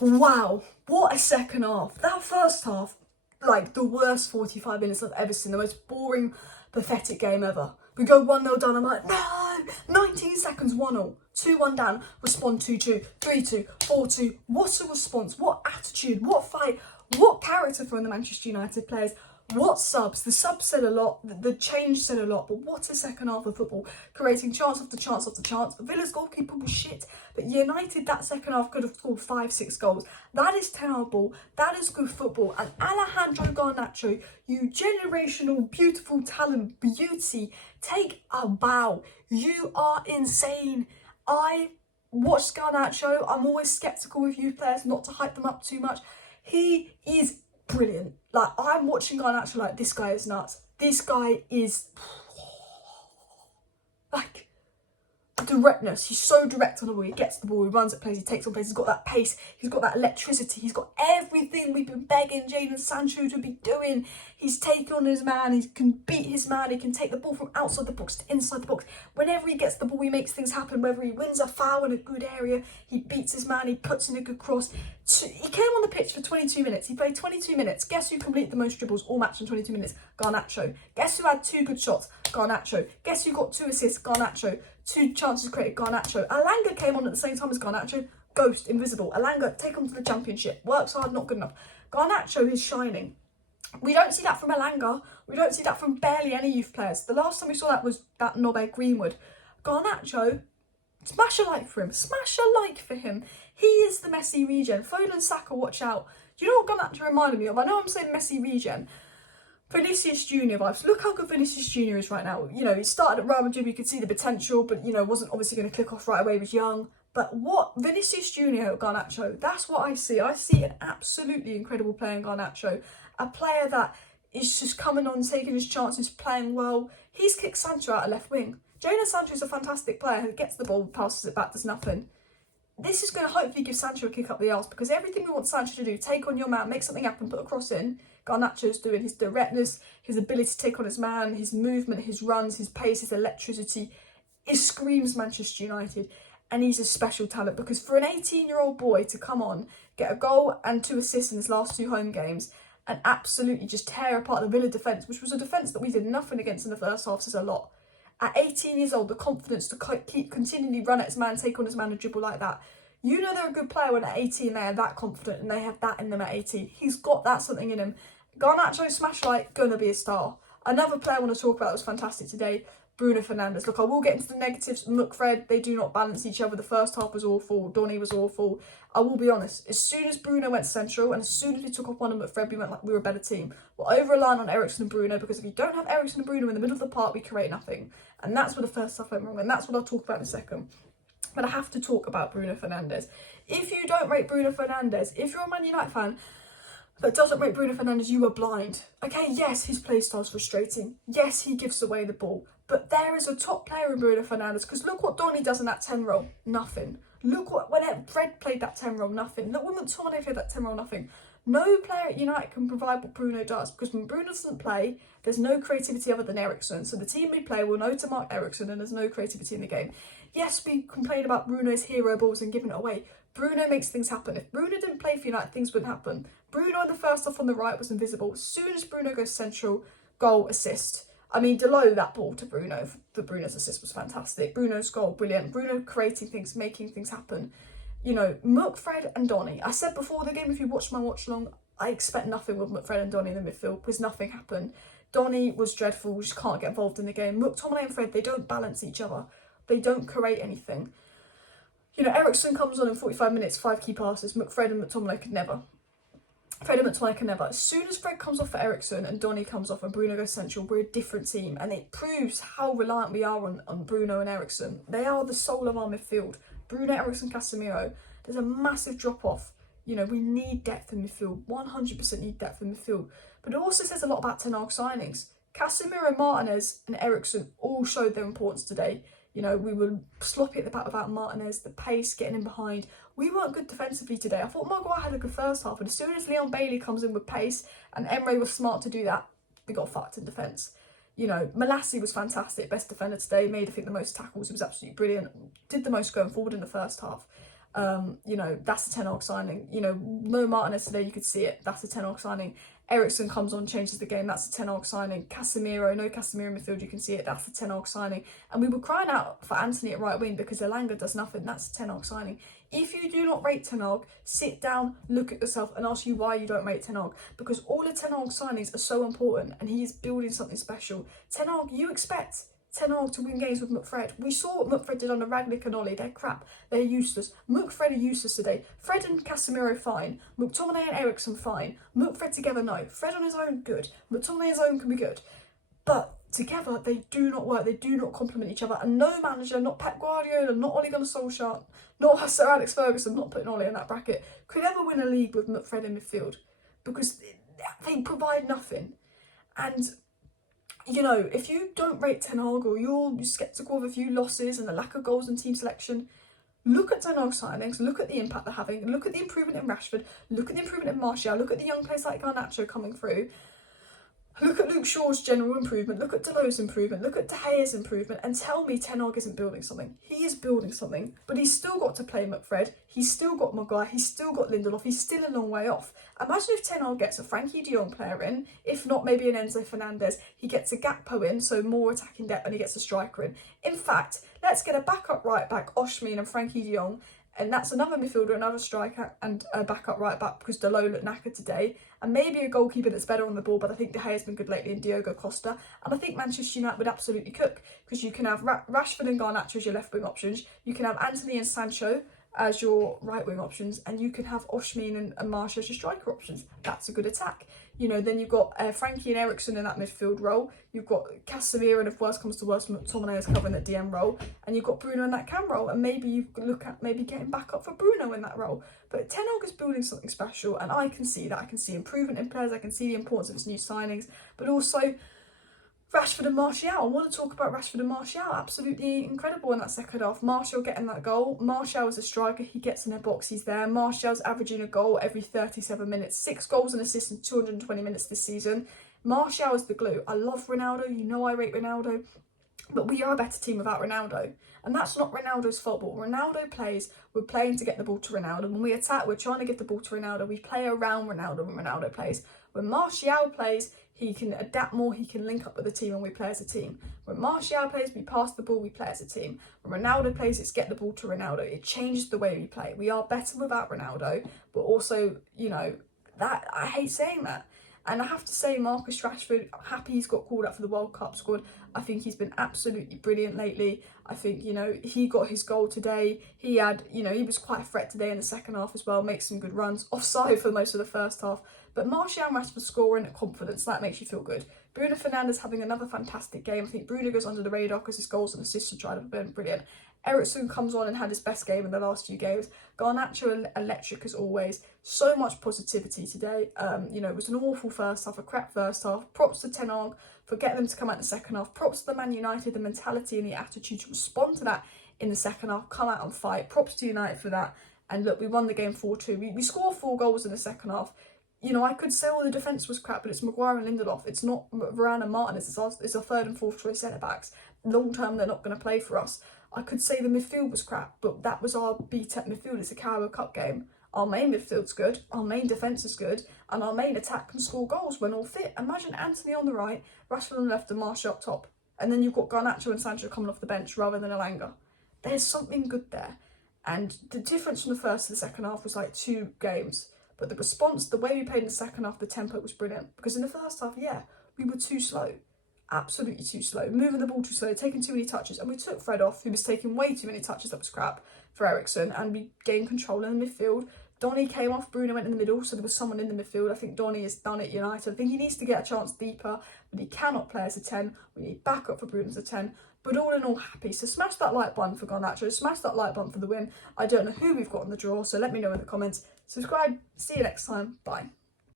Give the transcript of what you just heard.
Wow, what a second half. That first half, like the worst 45 minutes I've ever seen, the most boring, pathetic game ever. We go 1-0 down, I'm like, no! 19 seconds, 1-0, 2-1 down, respond 2-2, 3-2, 4-2. What a response, what attitude, what fight, what character from the Manchester United players. What subs? The subs said a lot, the change said a lot, but what a second half of football, creating chance after chance after chance. Villa's goalkeeper was shit, but United that second half could have scored 5-6 goals. That is terrible, that is good football. And Alejandro Garnacho, you generational, beautiful talent, beauty, take a bow. You are insane. I watched Garnacho, I'm always sceptical with youth players, not to hype them up too much. He is brilliant. Like, I'm watching Garnacho like, this guy is nuts. This guy is like directness. He's so direct on the ball. He gets the ball, he runs at plays, he takes on plays, he's got that pace, he's got that electricity, he's got everything we've been begging Jadon Sancho to be doing. He's taken on his man, he can beat his man, he can take the ball from outside the box to inside the box. Whenever he gets the ball, he makes things happen. Whether he wins a foul in a good area, he beats his man, he puts in a good cross. He came on the pitch for 22 minutes. He played 22 minutes. Guess who completed the most dribbles all match in 22 minutes? Garnacho. Guess who had 2 good shots? Garnacho. Guess who got 2 assists? Garnacho. 2 chances created? Garnacho. Alanga came on at the same time as Garnacho. Ghost, invisible. Alanga, take on to the championship. Works hard, not good enough. Garnacho is shining. We don't see that from Alanga. We don't see that from barely any youth players. The last time we saw that was that Nobbe Greenwood. Garnacho, smash a like for him. Smash a like for him. He is the Messi regen. Foden, Saka, watch out. Do you know what Garnacho reminded me of? I know I'm saying Messi regen. Vinicius Junior vibes. Look how good Vinicius Junior is right now. You know, he started at Real Madrid, you could see the potential, but, you know, wasn't obviously going to click off right away, he was young. But what Vinicius Junior at Garnacho, that's what I see. I see an absolutely incredible player in Garnacho. A player that is just coming on, taking his chances, playing well. He's kicked Sancho out of left wing. Jadon Sancho is a fantastic player who gets the ball, passes it back, does nothing. This is going to hopefully give Sancho a kick up the arse, because everything we want Sancho to do, take on your man, make something happen, put a cross in, Garnacho's doing. His directness, his ability to take on his man, his movement, his runs, his pace, his electricity, it screams Manchester United. And he's a special talent, because for an 18-year-old boy to come on, get a goal and 2 assists in his last 2 home games, and absolutely just tear apart the Villa defence, which was a defence that we did nothing against in the first half, says a lot. At 18 years old, the confidence to keep continually run at his man, take on his man and dribble like that. You know they're a good player when at 18 they are that confident and they have that in them at 18. He's got that something in him. Garnacho, smash like, gonna be a star. Another player I want to talk about that was fantastic today, Bruno Fernandes. Look, I will get into the negatives. McFred, they do not balance each other. The first half was awful. Donny was awful. I will be honest. As soon as Bruno went central and as soon as we took off one of McFred, we went like we were a better team. We're over-reliant on Eriksen and Bruno, because if you don't have Eriksen and Bruno in the middle of the park, we create nothing. And that's where the first half went wrong. And that's what I'll talk about in a second. But I have to talk about Bruno Fernandes. If you don't rate Bruno Fernandes, if you're a Man United fan that doesn't rate Bruno Fernandes, you are blind. Okay, yes, his play style's frustrating. Yes, he gives away the ball. But there is a top player in Bruno Fernandes, because look what Donny does in that 10 role, nothing. Look what, when Fred played that 10 role, nothing. Look when McTominay played that 10 role, nothing. No player at United can provide what Bruno does, because when Bruno doesn't play, there's no creativity other than Eriksen. So the team we play will know to mark Eriksen, and there's no creativity in the game. Yes, we complain about Bruno's hero balls and giving it away. Bruno makes things happen. If Bruno didn't play for United, things wouldn't happen. Bruno in the first half on the right was invisible. As soon as Bruno goes central, goal, assist. I mean, Delo, that ball to Bruno, for Bruno's assist was fantastic. Bruno's goal, brilliant. Bruno creating things, making things happen. You know, McFred and Donny. I said before the game, if you watched my watch along, I expect nothing with McFred and Donny in the midfield, because nothing happened. Donny was dreadful, just can't get involved in the game. McTominay and Fred, they don't balance each other. They don't create anything. You know, Eriksen comes on in 45 minutes, 5 key passes. McFred and McTominay could never. Fred and McTominay can never. As soon as Fred comes off for Eriksen and Donny comes off and Bruno goes central, we're a different team. And it proves how reliant we are on Bruno and Eriksen. They are the soul of our midfield. Bruno, Eriksen, Casemiro. There's a massive drop-off. You know, we need depth in midfield. 100% need depth in midfield. But it also says a lot about Ten Hag signings. Casemiro, Martinez and Eriksen all showed their importance today. You know, we were sloppy at the back without Martinez, the pace, getting in behind. We weren't good defensively today. I thought Maguire had a good first half, and as soon as Leon Bailey comes in with pace and Emre was smart to do that, we got fucked in defence. You know, Malassi was fantastic, best defender today, made I think the most tackles, he was absolutely brilliant, did the most going forward in the first half. You know, that's a 10 Hag signing. You know, no Martinez today, you could see it. That's a 10 Hag signing. Eriksen comes on, changes the game. That's a 10 Hag signing. Casemiro, no Casemiro in midfield, you can see it. That's a 10 Hag signing. And we were crying out for Anthony at right wing because Elanga does nothing. That's a 10 Hag signing. If you do not rate 10 Hag, sit down, look at yourself and ask you why you don't rate 10 Hag. Because all the 10 Hag signings are so important and he is building something special. 10 Hag, you expect 10 Hag to win games with McFred. We saw what McFred did under Ragnick and Ollie. They're crap. They're useless. McFred are useless today. Fred and Casemiro, fine. McTominay and Eriksen, fine. McFred together, no. Fred on his own, good. McTominay on his own can be good. But together, they do not work. They do not complement each other. And no manager, not Pep Guardiola, not Ole Gunnar Solskjaer, not Sir Alex Ferguson, not putting Ole in that bracket, could ever win a league with McFred in midfield. Because they provide nothing. And you know, if you don't rate 10 Hag or you're sceptical of a few losses and the lack of goals and team selection, look at 10 Hag signings, look at the impact they're having, look at the improvement in Rashford, look at the improvement in Martial, look at the young players like Garnacho coming through, look at Luke Shaw's general improvement, look at Delo's improvement, look at De Gea's improvement, and tell me 10 Hag isn't building something. He is building something, but he's still got to play McFred, he's still got Maguire, he's still got Lindelof, he's still a long way off. Imagine if 10 Hag gets a Frankie de Jong player in, if not maybe an Enzo Fernandes, he gets a Gakpo in, so more attacking depth, and he gets a striker in. In fact, let's get a backup right back, Osimhen and Frankie de Jong, and that's another midfielder, another striker, and a backup right back because Delo looked knackered today. And maybe a goalkeeper that's better on the ball, but I think De Gea's been good lately, and Diogo Costa. And I think Manchester United would absolutely cook because you can have Rashford and Garnacho as your left wing options. You can have Anthony and Sancho as your right wing options, and you can have Osimhen and Martial as your striker options. That's a good attack. You know, then you've got Frankie and Eriksen in that midfield role. You've got Casemiro, and if worse comes to worse, McTominay is covering that DM role. And you've got Bruno in that cam role. And maybe you could look at maybe getting back up for Bruno in that role. But 10 Hag is building something special, and I can see that. I can see improvement in players. I can see the importance of his new signings. But also Rashford and Martial. I want to talk about Rashford and Martial. Absolutely incredible in that second half. Martial getting that goal. Martial is a striker. He gets in a box. He's there. Martial's averaging a goal every 37 minutes. 6 goals and assists in 220 minutes this season. Martial is the glue. I love Ronaldo. You know I rate Ronaldo. But we are a better team without Ronaldo. And that's not Ronaldo's fault. But when Ronaldo plays, we're playing to get the ball to Ronaldo. When we attack, we're trying to get the ball to Ronaldo. We play around Ronaldo when Ronaldo plays. When Martial plays, he can adapt more, he can link up with the team, and we play as a team. When Martial plays, we pass the ball, we play as a team. When Ronaldo plays, it's get the ball to Ronaldo. It changes the way we play. We are better without Ronaldo, but also, you know, that I hate saying that. And I have to say, Marcus Rashford, I'm happy he's got called up for the World Cup squad. I think he's been absolutely brilliant lately. I think, you know, he got his goal today. He had, you know, he was quite a threat today in the second half as well, makes some good runs. Offside for most of the first half. But Martial and Rashford scoring at confidence, that makes you feel good. Bruno Fernandes having another fantastic game. I think Bruno goes under the radar because his goals and assists have tried to have been brilliant. Eriksen comes on and had his best game in the last few games. Garnacho electric as always. So much positivity today. You know, it was an awful first half, a crap first half. Props to 10 Hag for getting them to come out in the second half. Props to the Man United, the mentality and the attitude to respond to that in the second half. Come out and fight. Props to United for that. And look, we won the game 4-2. We scored 4 goals in the second half. You know, I could say all the defence was crap, but it's Maguire and Lindelof. It's not Varane and Martinez. It's our third and fourth choice centre-backs. Long term, they're not going to play for us. I could say the midfield was crap, but that was our B-Tech midfield. It's a Carabao Cup game. Our main midfield's good, our main defence is good, and our main attack can score goals when all fit. Imagine Anthony on the right, Rashford on the left and Martial up top. And then you've got Garnacho and Sancho coming off the bench rather than Elanga. There's something good there. And the difference from the first to the second half was like 2 games. But the response, the way we played in the second half, the tempo was brilliant. Because in the first half, yeah, we were too slow. Absolutely too slow. Moving the ball too slow, taking too many touches. And we took Fred off, who was taking way too many touches. That was crap for Eriksen. And we gained control in the midfield. Donny came off, Bruno went in the middle, so there was someone in the midfield. I think Donny is done at United. I think he needs to get a chance deeper, but he cannot play as a 10. We need backup for Bruno as a 10. But all in all, happy. So smash that like button for Garnacho. Smash that like button for the win. I don't know who we've got in the draw, so let me know in the comments. Subscribe. See you next time. Bye.